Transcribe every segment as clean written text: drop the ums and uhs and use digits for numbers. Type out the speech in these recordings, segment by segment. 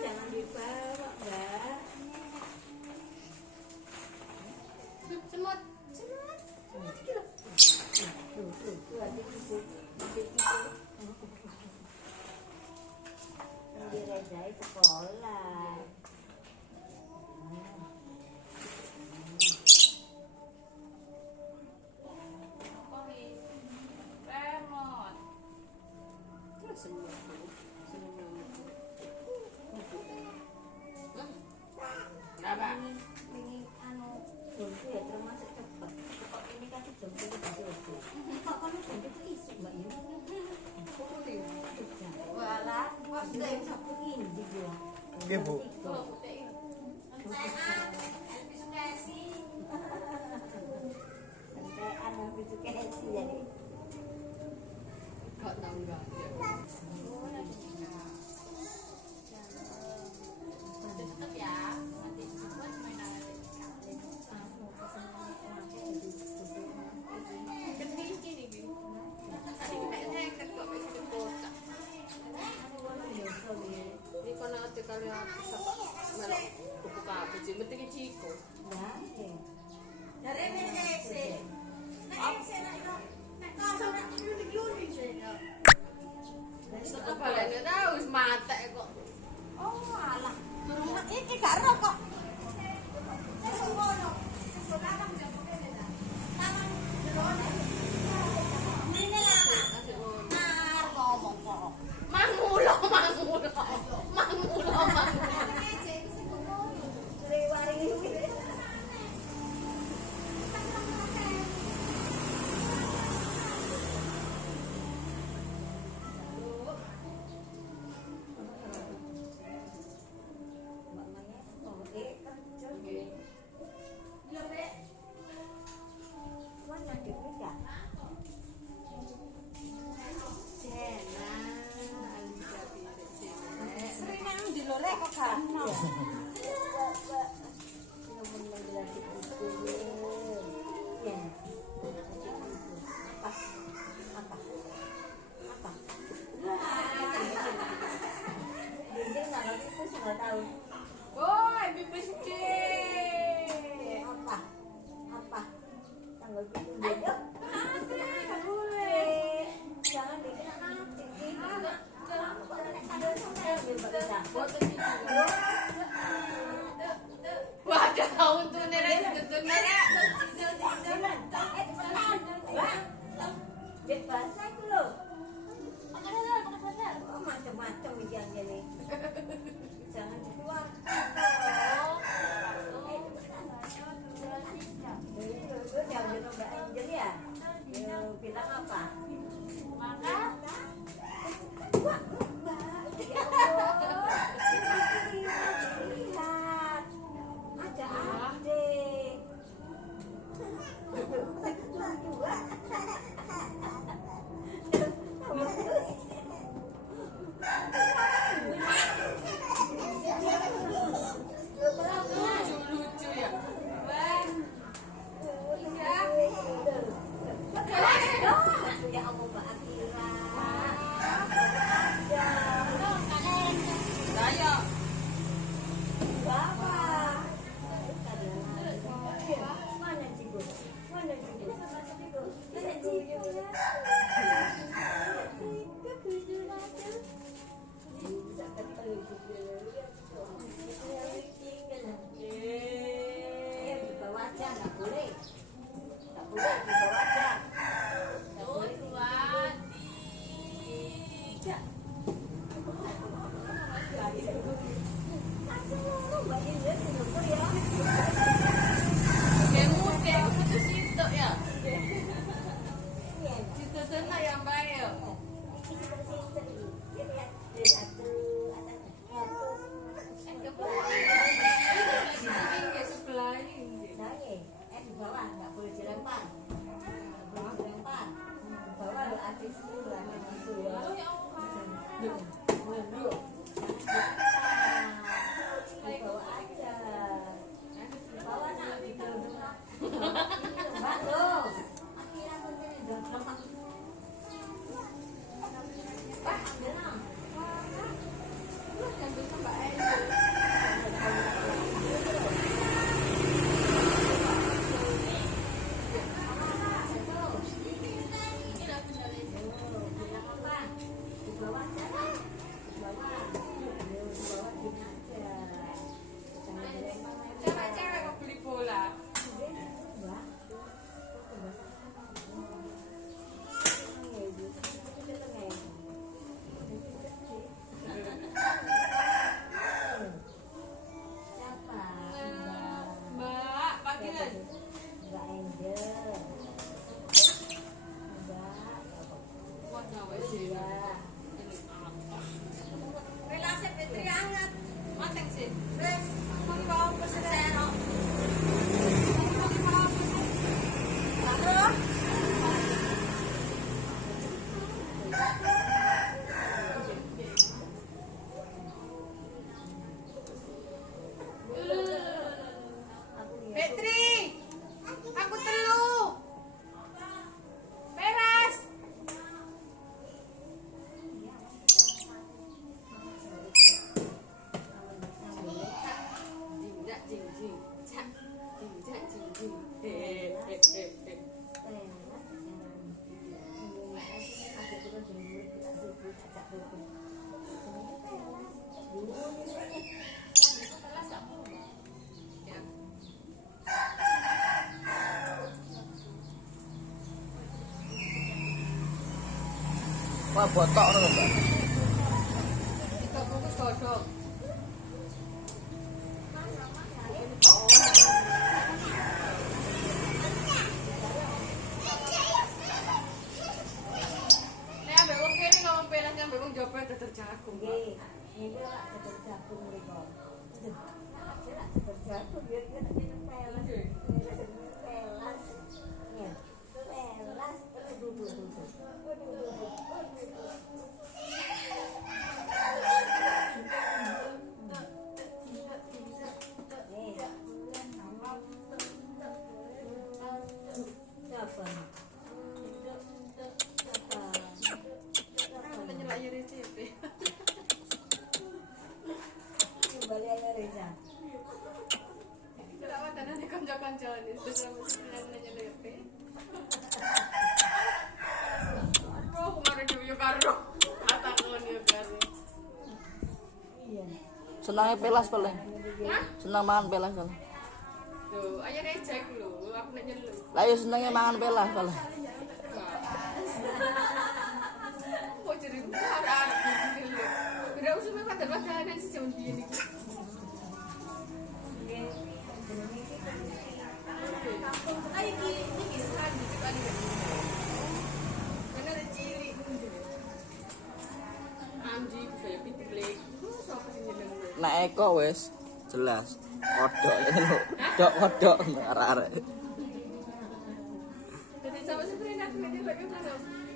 Jangan dibawa, Mbak. Semut. Direjai sekolah. Ini anu jumbo ya termasuk cepat. Kok ini kan jumbo itu jumbo. Kok kamu jumbo itu isi Mbak ya? Walah, kok sudah satu ini juga. Iya, Bu. Sampai anu itu kesi jadi. Kok tangga. Tetap ya. Nanti buat mainan. Oh, alah. Iki gak ero kok. Macam-macam ini. Jangan dikeluar. Jangan Mbak Angel ya. Bilang apa? Maka Wah, Mbak. Ya Allah. Lihat. Ada adik. lucu ya. Ya Allah, Mbak Akila. Saya Bapak. Mana Cigo? Mana Cigo? Mana Cigo? Dibawa aja, nggak boleh. Nggak boleh, dibawa aja. Nggak boleh. Tiga. Mbak Indra Singapura ya. kayak itu situ ya. Situ sana yang baik. Iya. Relasi Fitri hangat. Mateng sih. Wes, mau dibawa ke Sero. Mau dibawa ke Sero. Fitri, aku telu. Beres. Jingjak jingjing, jak jingjak jingjing. Wah, botok lho, Mbak. Tiga bungkus godong. Nek ambek wong kene ngomong pelas ambek wong Jawa teter jagung. Nggih, niku lak tetel jagung niku. Lak tetel jagung ya kita minum pelas. Pelas. Ya. Pelas terus duduk. Siapa? Penyelak ya RCP. Kembali aja Reza. Tidak wadanan di kanca-kancane terus sama nanya RCP. Aduh, kemarin yo karo. Kata kon yo karo. Iya. Senangnya pelas paling. Hah? Senang mangan pelas paling. Loh, ayo rejek lho, aku nek nyeluk. Lah yo senangnya mangan pelas paling. Kok jadi arek-arek gitu lho. Kira usum kadang-kadang sih jam biyen iki. Ayo iki sekarang gitu kan. Karena ada cilik. Anjing kayak pitik. Sopo sing nyeneng. Nek Eko wis jelas. Kodok lho. Kodok arek-arek. Jadi sama sebenarnya aku nek nyeluk kan.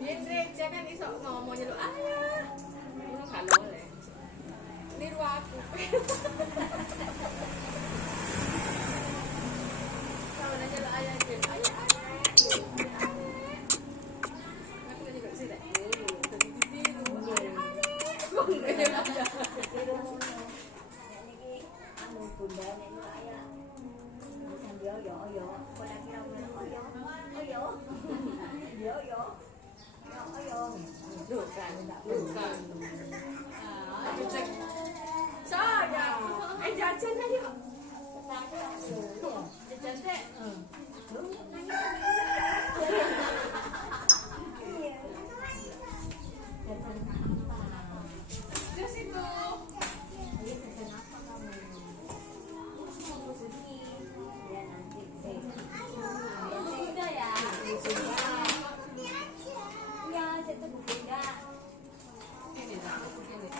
Yen reja kan iso ngomong nyeluk ayah. Ngono kan oleh. Niru aku. Kalau nanya lo ayah jen, ayah. Aku nanya gak sih deh. Tadi ditiru. Anu bunda nek kaya sambil yo pada kira yo Duh kan. Aku cek. Sayang. Jajan ayo. Jajan teh. Terus itu. Sudah ya. Ini dah. Ini.